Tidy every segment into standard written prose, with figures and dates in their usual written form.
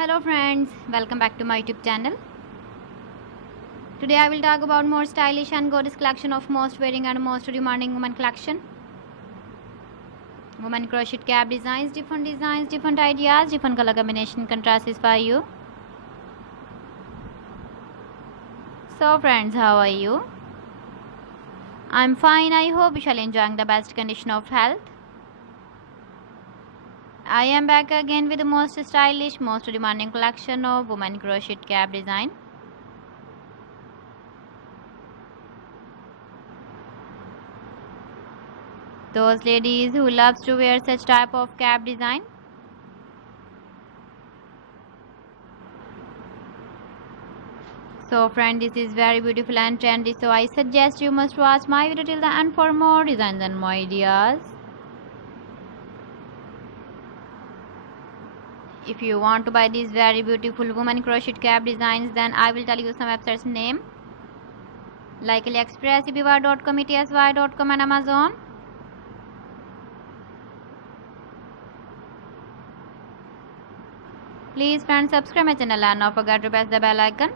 Hello friends, welcome back to my YouTube channel. Today I will talk about more stylish and gorgeous collection of most wearing and most demanding women collection. Women crochet cap designs, different ideas, different color combination contrasts for you. So friends, how are you? I'm fine. I hope you shall enjoying the best condition of health. I am back again with the most stylish, most demanding collection of women crochet cap design. Those ladies who loves to wear such type of cap design. So friend, this is very beautiful and trendy, so I suggest you must watch my video till the end for more designs and more ideas. If you want to buy these very beautiful women crochet cap designs, then I will tell you some websites name like AliExpress, eBay.com, ETSY.com and Amazon. Please friends, subscribe my channel and don't forget to press the bell icon.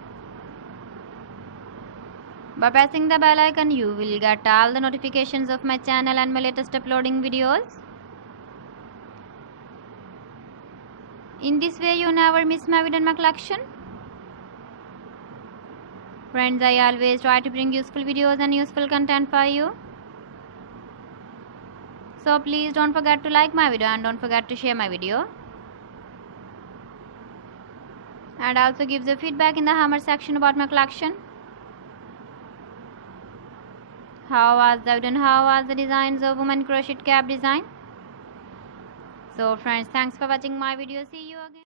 By pressing the bell icon, you will get all the notifications of my channel and my latest uploading videos. In this way, you never miss my video and my collection. Friends, I always try to bring useful videos and useful content for you. So please don't forget to like my video and don't forget to share my video. And also give the feedback in the hammer section about my collection. How was the video and how was the designs of women crochet cap design? So friends, thanks for watching my video. See you again.